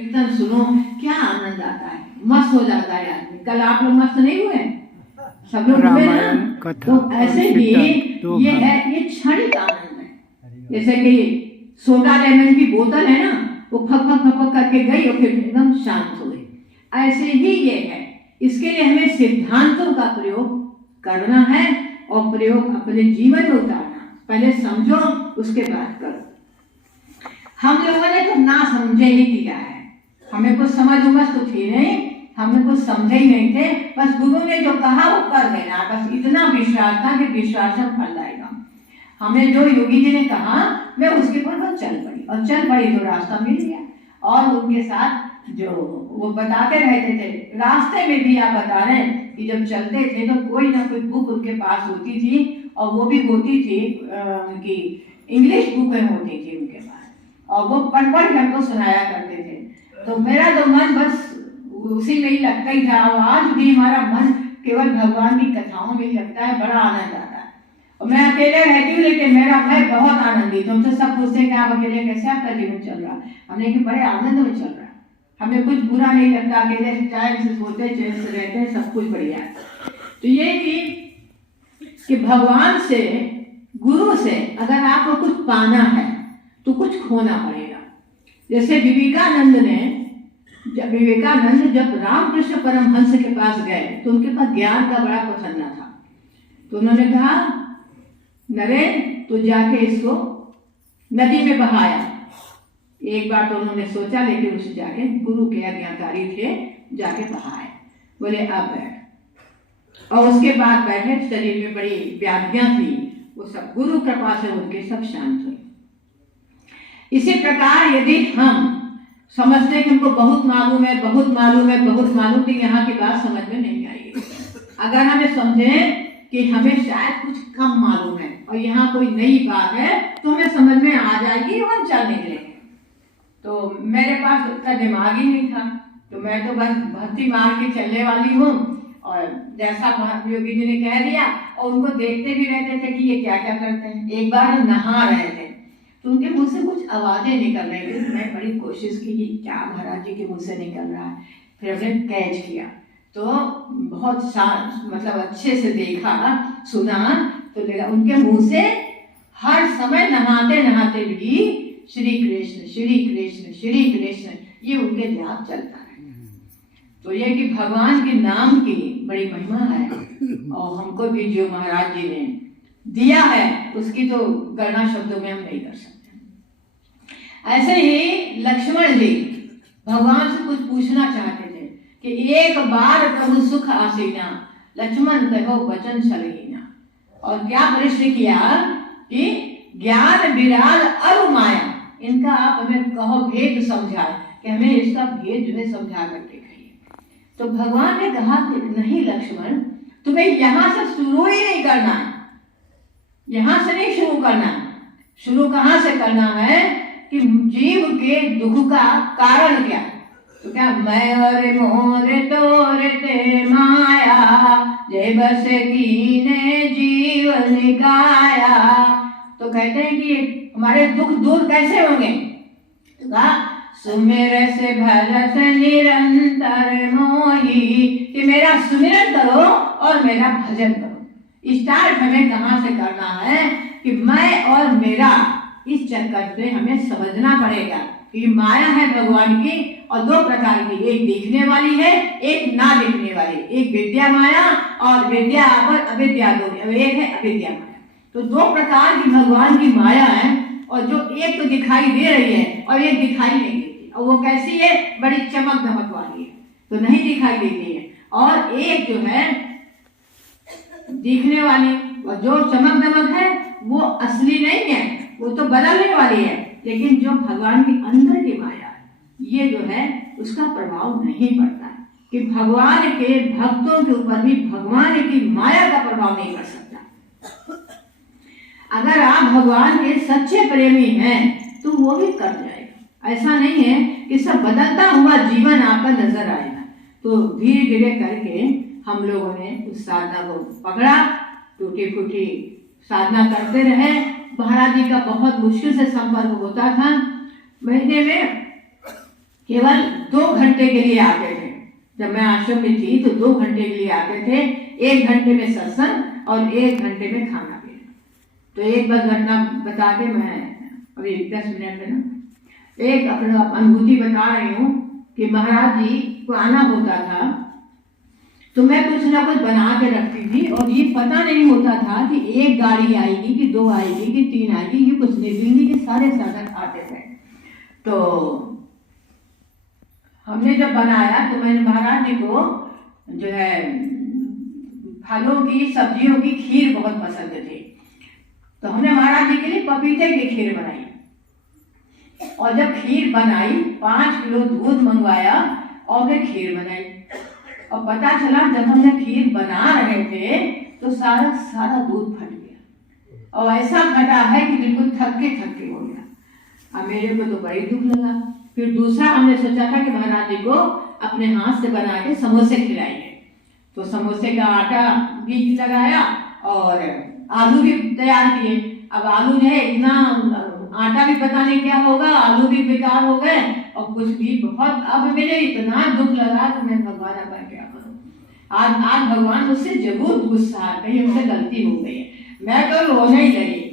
कीर्तन सुनो, क्या आनंद आता है, मस्त हो जाता है आदमी। कल आप लोग मस्त नहीं हुए? सब लोग हुए ना? तो ऐसे ही ये है, ये क्षणिक आनंद है। जैसे कि सोडा लेमन की बोतल है ना, वो फक फक फक फक करके गई और फिर एकदम शांत हो गई। ऐसे ही ये है, इसके लिए हमें सिद्धांतों का प्रयोग करना है और प्रयोग अपने जीवन में उतारना। पहले समझो, उसके बाद करो। हम लोगों ने तो ना समझे ही किया है, हमें कुछ समझ उमझ तो थी नहीं, हमें कुछ समझे ही नहीं थे। बस गुरु ने जो कहा वो कर देना, बस इतना विश्वास था कि विश्वास से फल आएगा। हमें जो योगी जी ने कहा मैं उसके ऊपर बस चल पड़ी, और चल पड़ी तो रास्ता मिल गया। और उनके साथ जो वो बताते रहते थे, रास्ते में भी आप बता रहे हैं कि जब चलते थे तो कोई ना कोई बुक उनके पास होती थी, और वो भी होती थी उनकी इंग्लिश बुकें होती थी उनके पास, और वो पढ़ पढ़ हमको सुनाया करते थे। तो मेरा तो मन बस उसी में ही लगता ही था, और आज भी हमारा मन केवल भगवान की कथाओं में ही लगता है, बड़ा आनंद आता है। और मैं अकेले रहती हूँ, लेकिन मेरा भाई बहुत आनंदित। तुमसे सब पूछते हैं कि आप अकेले कैसे आपका जीवन चल रहा है? हमने कि बड़े आनंद में चल रहा है, हमें कुछ बुरा नहीं लगता, अकेले चैन से सोते चैन से रहते हैं, सब कुछ बढ़िया है। तो ये कि भगवान से, गुरु से अगर आपको कुछ पाना है तो कुछ खोना पड़ेगा। जैसे विवेकानंद जब रामकृष्ण परमहंस के पास गए तो उनके पास ज्ञान का बड़ा पसंद था। तो उन्होंने कहा, नरेंद्र तू जाके इसको नदी में बहाया। एक बार तो उन्होंने सोचा, लेकिन उसे जाके गुरु के आज्ञाकारी थे, जाके बहाए। बोले अब बैठ, और उसके बाद बैठे। शरीर में बड़ी व्याधियां थी, वो सब गुरु कृपा से उनके सब शांत हुए। इसी प्रकार यदि हम समझते हैं कि हमको बहुत मालूम है, बहुत मालूम है, बहुत मालूम, तो यहाँ की बात समझ में नहीं आएगी। अगर हमें समझें कि हमें शायद कुछ कम मालूम है और यहाँ कोई नई बात है, तो हमें समझ में आ जाएगी और हम चलने लगेंगे। तो मेरे पास उतना दिमाग ही नहीं था, तो मैं तो बस भक्ति मार के चलने वाली हूँ, और जैसा योगी जी ने कह दिया, और उनको देखते भी रहते थे कि ये क्या क्या करते हैं। एक बार हम नहा रहे थे तो उनके मुंह से कुछ आवाजें निकल रही थी। मैं बड़ी कोशिश की कि क्या महाराज जी के मुंह से निकल रहा है, फिर हमने कैच किया, तो बहुत मतलब अच्छे से देखा सुना, तो लगा उनके मुंह से हर समय नहाते नहाते भी श्री कृष्ण श्री कृष्ण श्री कृष्ण, ये उनके जाप चलता है। तो ये कि भगवान के नाम की बड़ी महिमा है, और हमको भी जो महाराज जी ने दिया है उसकी तो गणना शब्दों में हम नहीं कर सकते। ऐसे ही लक्ष्मण जी भगवान से कुछ पूछना चाहते थे कि एक बार प्रभु सुख आसीना, लक्ष्मण कहो वचन छलहीना। और क्या प्रश्न किया कि ज्ञान विराज अरु माया, इनका आप हमें कहो भेद समझाए, कि हमें इसका भेद जो है समझा करके कहिए। तो भगवान ने कहा कि नहीं लक्ष्मण, तुम्हें यहाँ से शुरू ही नहीं करना है, यहाँ से नहीं शुरू करना। शुरू कहाँ से करना है कि जीव के दुख का कारण क्या है। तो क्या मैं और मोर तोर ते माया, जय बस कीने जीवन गाया। तो कहते हैं कि हमारे दुख दूर कैसे होंगे? तो कहा सुमिर से भरस निरंतर मोही, कि मेरा सुमिरन करो और मेरा भजन करो। स्टार्ट हमें कहाँ से करना है कि मैं और मेरा, इस चक्कर से हमें समझना पड़ेगा कि माया है भगवान की, और दो प्रकार की, एक दिखने वाली है, एक ना दिखने वाली। एक विद्या माया और विद्या पर अविद्या, दो एक है अविद्या माया। तो दो प्रकार की भगवान की माया है, और जो एक तो दिखाई दे रही है और एक दिखाई नहीं देती। और वो कैसी है? बड़ी चमक धमक वाली है, तो नहीं दिखाई देती है। और एक जो है दिखने वाली, और जो चमक दमक है वो असली नहीं है, वो तो बदलने वाली है। लेकिन जो भगवान के अंदर की माया है, ये जो है उसका प्रभाव नहीं पड़ता है, कि भगवान के भक्तों के ऊपर भी भगवान की माया का प्रभाव नहीं पड़ सकता। अगर आप भगवान के सच्चे प्रेमी हैं तो वो भी कर जाएगा। ऐसा नहीं है कि सब बदलता हुआ जीवन आपका नजर आएगा। तो धीरे धीरे करके हम लोगों ने उस साधना को पकड़ा, टूटी फूटी साधना करते रहे। महाराज जी का बहुत मुश्किल से संपर्क होता था, महीने में केवल 2 घंटे के लिए आते थे। जब मैं आश्रम में थी तो 2 घंटे के लिए आते थे, 1 घंटे में सत्संग और 1 घंटे में खाना पीना। तो एक बार घटना बता के मैं अभी 10 मिनट में ना एक अपना अनुभूति बता रही हूँ कि महाराज जी को आना होता था तो मैं कुछ ना कुछ बना के रखती थी और ये पता नहीं होता था कि 1 गाड़ी आएगी कि 2 आएगी कि 3 आएगी, ये कुछ निकलेंगी कि सारे साधन आते थे। तो हमने जब बनाया तो मैंने महाराज जी को जो है फलों की सब्जियों की खीर बहुत पसंद थी, तो हमने महाराज जी के लिए पपीते की खीर बनाई। और जब खीर बनाई 5 किलो दूध मंगवाया और मैं खीर बनाई। और पता चला जब हमने खीर बना रहे थे तो सारा दूध फट गया और ऐसा फटा है कि बिल्कुल थके हो गया। अब मेरे को तो बड़ी दुख लगा। फिर दूसरा हमने सोचा था कि महाराज जी को अपने हाथ से बना के समोसे खिलाएंगे। तो समोसे का आटा भी लगाया और आलू भी तैयार किए। अब आलू जो है इतना आटा भी पता नहीं क्या होगा, आलू भी बेकार हो गए और कुछ भी बहुत। अब मुझे इतना दुख लगा कि मैं भगवान अब क्या करूं। आज भगवान मुझसे जरूर गुस्सा कहीं मुझसे गलती हो गई है। मैं तो रोने ही लगी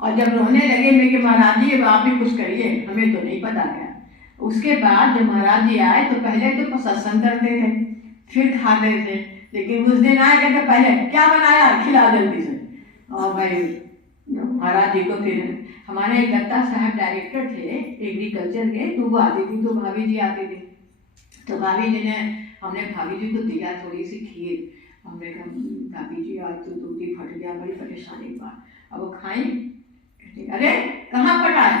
और जब रोने लगे मैं कि महाराज जी अब आप ही कुछ करिए, हमें तो नहीं पता क्या। उसके बाद जब महाराज जी आए तो पहले तो सत्संग करते थे फिर खाते थे, लेकिन उस दिन आए कहते पहले क्या बनाया खिला जल्दी से। और भाई महाराज जी को फिर हमारे दत्ता साहब डायरेक्टर थे एग्रीकल्चर के, तो वो आती थी तो भाभी जी आती थी। तो भाभी जी ने हमने भाभी जी को दिया थोड़ी सी खीर। हमने कहा भाभी जी आज तो दूध ही फट गया, बड़ी परेशानी हुआ। अब वो खाई, अरे कहाँ फटा है?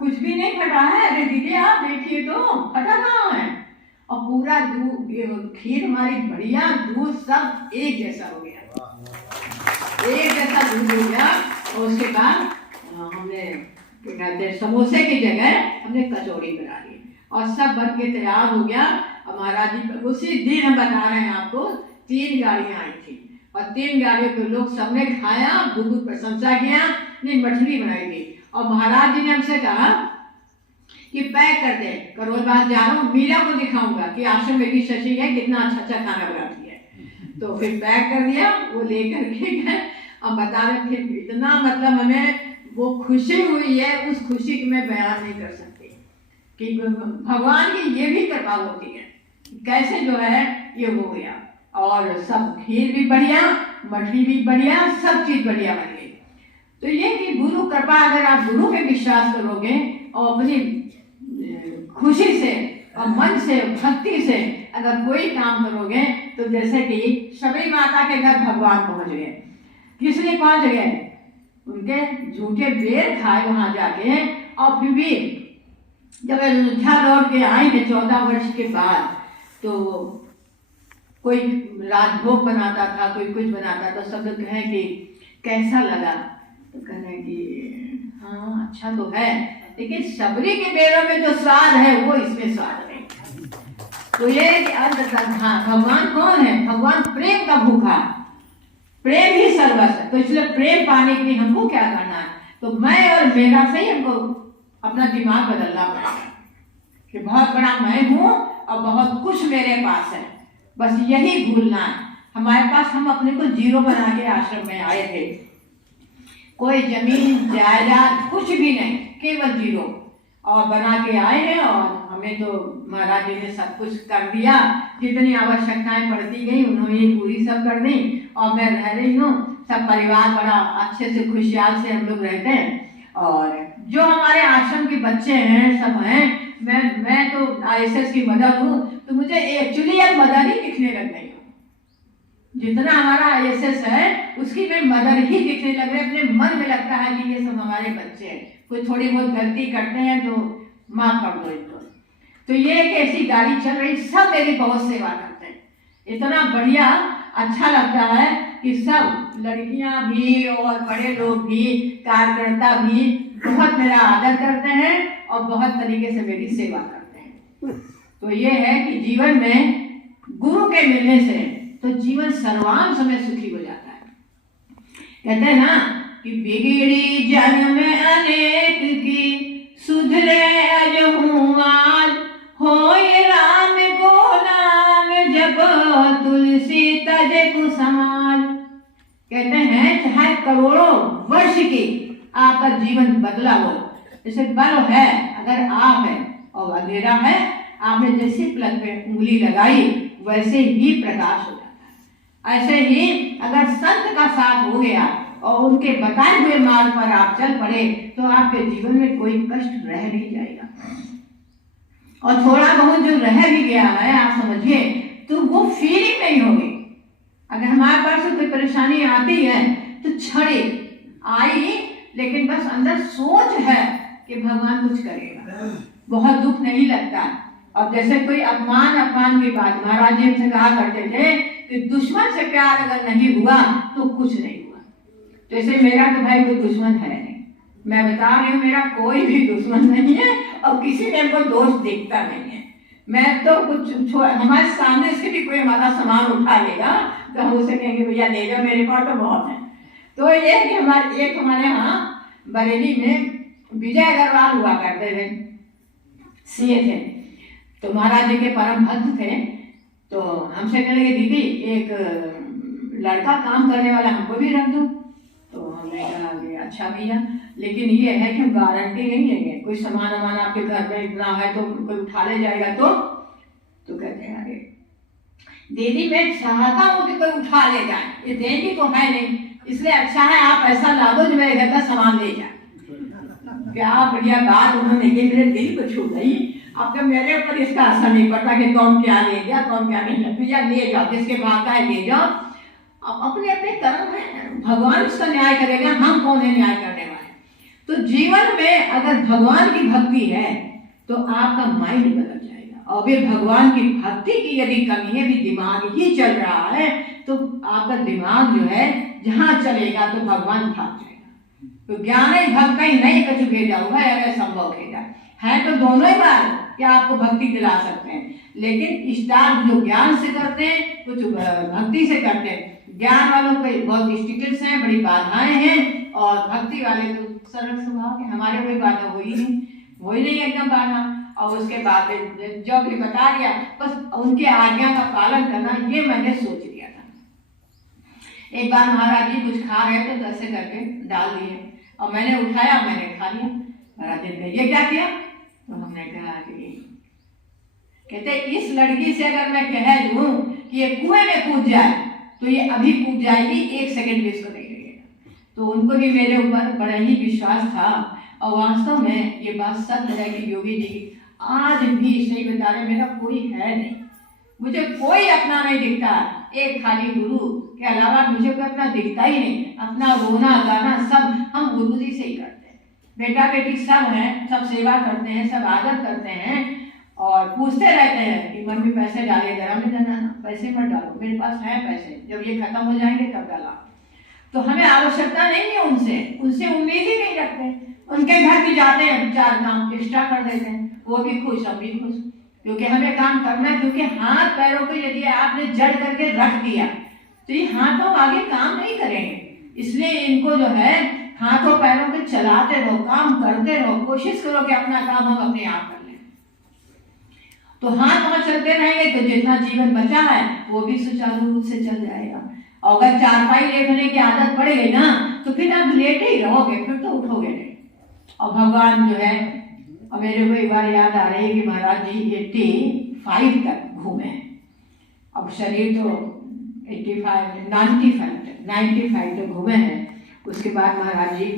कुछ भी नहीं फटा है। अरे दीदी आप देखिए तो फटा कहाँ है? और पूरा दूध खीर हमारी बढ़िया, दूध सब एक जैसा हो गया, एक जैसा दूध हो गया। और उसके बाद हमने समोसे की जगह हमने कचौड़ी बना ली और सब बन के तैयार हो गया। और महाराज जी उसी दिन हम बता रहे हैं आपको 3 गाड़ियां आई थी और 3 गाड़ियों को लोग सबने खाया, बहुत प्रशंसा किया। नहीं मछली बनाई थी और महाराज जी ने हमसे कहा कि पैक कर दे, करोल बाग जा रहा हूँ, मीरा को दिखाऊंगा कि आश्रम में भी शशि है कितना अच्छा खाना बनाती है। तो फिर पैक कर दिया, वो लेकर के गए और बता रहे थे इतना मतलब हमें वो खुशी हुई है, उस खुशी की मैं बयान नहीं कर सकती कि भगवान की ये भी कृपा होती है कैसे जो है ये हो गया। और सब खीर भी बढ़िया, मछली भी बढ़िया, सब चीज बढ़िया बन गई। तो ये कि गुरु कृपा, अगर आप गुरु पे विश्वास करोगे और अपनी खुशी से और मन से भक्ति से अगर कोई काम करोगे तो जैसे कि सभी माता के घर भगवान पहुंच गए। किस लिए पहुंच गए? उनके झूठे बेर खाए वहां जाके। और फिर भी जब अयोध्या लौट के आएंगे 14 वर्ष के बाद तो कोई राजभोग बनाता था, कोई कुछ बनाता था, सब लोग कहें कि कैसा लगा? तो कहें कि हाँ अच्छा तो है, लेकिन सबरी के बेरों में जो स्वाद है वो इसमें स्वाद नहीं। तो ये हाँ, भगवान कौन है? भगवान प्रेम का भूखा, प्रेम ही सर्वस्व है। तो इसलिए प्रेम पाने के लिए हमको क्या करना है? तो मैं और मेरा से ही हमको अपना दिमाग बदलना पड़ेगा कि बहुत बड़ा मैं हूँ और बहुत कुछ मेरे पास है, बस यही भूलना है हमारे पास। हम अपने को जीरो बना के आश्रम में आए थे, कोई जमीन जायदाद कुछ भी नहीं, केवल जीरो और बना के आए हैं। और हमें तो महाराज जी ने सब कुछ कर दिया, जितनी आवश्यकताएं पड़ती गई उन्होंने पूरी सब कर दी। और मैं रह रही हूँ, सब परिवार बड़ा अच्छे से खुशहाल से हम लोग रहते हैं। और जो हमारे आश्रम के बच्चे हैं सब हैं, मैं तो ISS की मदर हूँ, तो मुझे एक्चुअली अब मदर ही दिखने लग गई हूँ। जितना हमारा ISS है उसकी मैं मदर ही दिखने लग रही। अपने मन में लगता है कि ये सब हमारे बच्चे हैं, कोई थोड़ी बहुत गलती करते हैं तो माफ कर दो इनको। तो ये एक ऐसी गाड़ी चल रही, सब मेरी बहुत सेवा करते हैं। इतना बढ़िया अच्छा लगता है कि सब लड़कियां भी और बड़े लोग भी, कार्यकर्ता भी बहुत मेरा आदर करते हैं और बहुत तरीके से मेरी सेवा करते हैं। तो ये है कि जीवन में गुरु के मिलने से तो जीवन सर्वांश में सुखी हो जाता है। कहते हैं ना कि बिगड़ी जन्म अनेक की, सुधरे अजहुआल होए राम को नाम जब तुलसी तजे कुसमाल। कहते हैं चाहे करोड़ों वर्ष की आपका जीवन बदला हो, जैसे बल्ब है, अगर आप है और अंधेरा है, आपने जैसे प्लग पे उंगली लगाई वैसे ही प्रकाश हो जाता है। ऐसे ही अगर संत का साथ हो गया और उनके बताए हुए मार्ग पर आप चल पड़े तो आपके जीवन में कोई कष्ट रह नहीं जाएगा। और थोड़ा बहुत जो रह भी गया है आप समझिए तो वो फीलिंग नहीं होगी। अगर हमारे पास से कोई परेशानी आती है तो छड़े आई, लेकिन बस अंदर सोच है कि भगवान कुछ करेगा, बहुत दुख नहीं लगता। और जैसे कोई अपमान की बात, महाराज जी हमसे कहा करते थे कि दुश्मन से प्यार अगर नहीं हुआ तो कुछ नहीं हुआ। जैसे मेरा तो भाई कोई दुश्मन है नहीं, मैं बता रही हूँ, मेरा कोई भी दुश्मन नहीं है और किसी ने हमको दोष दिखता नहीं है। मैं तो कुछ हमारे सामने से भी कोई हमारा सामान उठा लेगा तो हम उसे कहेंगे भैया ले जाओ, मेरे पास तो बहुत है। तो ये कि हमारे यहाँ बरेली में विजय अग्रवाल हुआ करते थे, सीए थे, तो महाराज जी के परम भक्त थे। तो हमसे कहने लगे दीदी एक लड़का काम करने वाला हमको भी रख दो। तो हमने कहा कि अच्छा भैया, लेकिन ये है कि हम गारंटी नहीं लेंगे, कोई सामान वामान आपके घर में इतना है तो कोई उठा ले जाएगा। तो कहते हैं अरे दीदी मैं चाहता हूँ कि कोई उठा ले जाए, ये देंगी तो है नहीं, इसलिए अच्छा है आप ऐसा ला दो जो मेरे घर का सामान ले जाए। क्या बढ़िया बात उन्होंने की, मेरे दिल को छू गई। अब तो मेरे ऊपर इसका असर नहीं पड़ता कि कौन क्या ले गया कौन क्या नहीं ले, भैया ले जाओ, जिसके बाद है ले जाओ। अब अपने अपने कर्म है, भगवान उसका न्याय करेगा, हम कौन है न्याय करने वाले। तो जीवन में अगर भगवान की भक्ति है तो आपका माइंड बदल जाएगा। और फिर भगवान की भक्ति की यदि कमी है, भी दिमाग ही चल रहा है तो आपका दिमाग जो है जहाँ चलेगा तो भगवान भाग जाएगा। तो ज्ञान ही भक्त नहीं कछु भेजा होगा, अगर संभव भेजा है तो दोनों ही बात क्या आपको भक्ति दिला सकते हैं। लेकिन स्टार्ट जो ज्ञान से करते हैं, कुछ भक्ति से करते हैं। ज्ञान वालों को बहुत स्टिकल्स हैं, बड़ी बाधाएं हैं, और भक्ति वाले तो सरल स्वभाव है, हमारे कोई बाधा हुई नहीं एकदम बाधा। और उसके बाद जो भी बता दिया बस उनके आज्ञा का पालन करना, ये मैंने सोच लिया था। एक बार महाराज जी कुछ खा रहे थे तो ऐसे करके डाल दिए और मैंने उठाया, मैंने खा लिया। महाराज जी ने ये क्या किया? तो हमने कहा कि कहते इस लड़की से अगर मैं कह दूं कि ये कुएं में कूद जाए तो ये अभी कूद जाएगी, 1 सेकंड भी इसको नहीं लगेगा। तो उनको भी मेरे ऊपर बड़ा ही विश्वास था और वास्तव में ये बात सत्य है कि योगी जी आज भी सही बता रहे, मेरा कोई है नहीं, मुझे कोई अपना नहीं दिखता। एक खाली गुरु के अलावा मुझे कोई अपना दिखता ही नहीं। अपना रोना गाना सब हम गुरु जी से ही करते हैं। बेटा बेटी सब हैं, सब सेवा करते हैं, सब आदर करते हैं और पूछते रहते हैं कि मम्मी पैसे डाले, जरा में देना, पैसे मत डालो, मेरे पास है पैसे, जब ये खत्म हो जाएंगे तब डाला। तो हमें आवश्यकता नहीं है उनसे उम्मीद ही नहीं रखते। उनके घर भी जाते हैं, 4 काम एक्स्ट्रा कर देते हैं, वो भी खुश, हम भी खुश, क्योंकि हमें काम करना है। क्योंकि हाथ पैरों को यदि आपने जड़ करके रख दिया तो ये हाथों आगे काम नहीं करेंगे। इसलिए इनको जो है हाथों पैरों को चलाते रहो, काम करते रहो, कोशिश करो कि अपना काम हम अपने आप कर लें। तो हाथ वहां चलते रहेंगे तो जितना जीवन बचा है वो भी सुचारू रूप से चल जाएगा। और अगर चारपाई लेटने की आदत पड़ गई ना तो फिर आप लेटे ही रहोगे, फिर तो उठोगे नहीं। और भगवान जो है, और मेरे को एक बार याद आ रही है कि महाराज जी 85 तक घूमे। अब शरीर तो 95 तक घूमे हैं। उसके बाद महाराज जी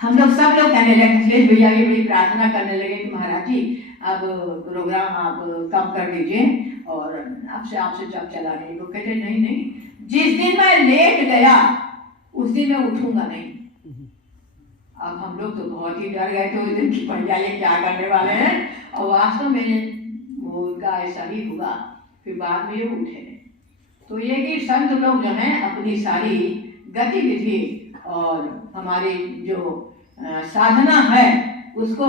हम लोग सब लोग कहने लगे, अखिलेश भैया भी बड़ी प्रार्थना करने लगे कि महाराज जी अब प्रोग्राम आप कम कर दीजिए और आपसे जब चला नहीं। वो कहते नहीं, जिस दिन मैं लेट गया उस दिन मैं उठूंगा नहीं। अब हम लोग तो बहुत ही डर गए थे उस दिन की, भैया ये क्या करने वाले हैं। और वास्तव में वो उनका ऐसा ही हुआ, फिर बाद में ये उठे। तो ये कि संत लोग जो हैं अपनी सारी गतिविधि और हमारी जो साधना है उसको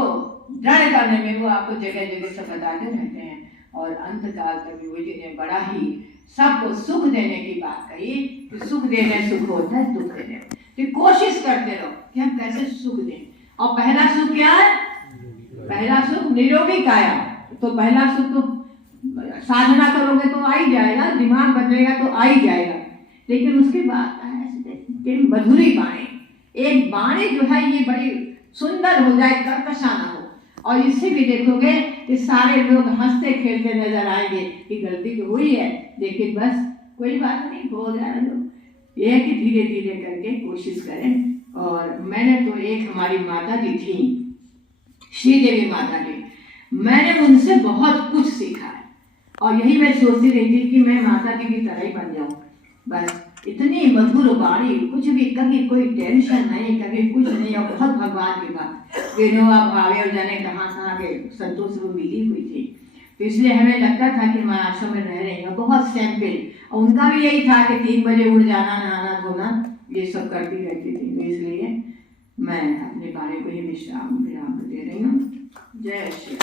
दृढ़ करने में वो आपको जगह जगह से बताते रहते हैं। और अंत काल तक योगी जी ने बड़ा ही सबको सुख देने की बात कही कि सुख देने सुख होता है, दुख देने। तो कोशिश करते रहो कि हम कैसे सुख दें। और पहला सुख क्या है? पहला सुख निरोगी काया, तो पहला सुख तो साधना करोगे तो आ ही जाएगा, दिमाग बदलेगा तो आ ही जाएगा। लेकिन उसके बाद मधुरी बाणी, एक बाणी जो है ये बड़ी सुंदर हो जाए, कर्कशा ना हो, और इससे भी देखोगे कि सारे लोग हंसते खेलते नजर आएंगे कि गलती तो हुई है लेकिन बस कोई बात नहीं, हो जाए लोग। यह है कि धीरे धीरे करके कोशिश करें। और मैंने तो एक हमारी माता जी थी, श्रीदेवी माता जी, मैंने उनसे बहुत कुछ सीखा है और यही मैं सोचती रहती कि मैं माता जी की तरह ही बन जाऊं। बस इतनी मधुर वाणी, कुछ भी, कभी कोई टेंशन नहीं, कभी कुछ नहीं, और बहुत भगवान की बात, विनोबा भावे और जाने कहाँ के संतोष वो मिली हुई थी। तो इसलिए हमें लगता था कि मैं आश्रम में रह रही हूँ, बहुत सिंपल। और उनका भी यही था कि 3 बजे उठ जाना, नहाना धोना, ये सब करती रहती थी। तो इसलिए मैं अपने बारे को ही विश्राम दे रही हूँ। जय श्री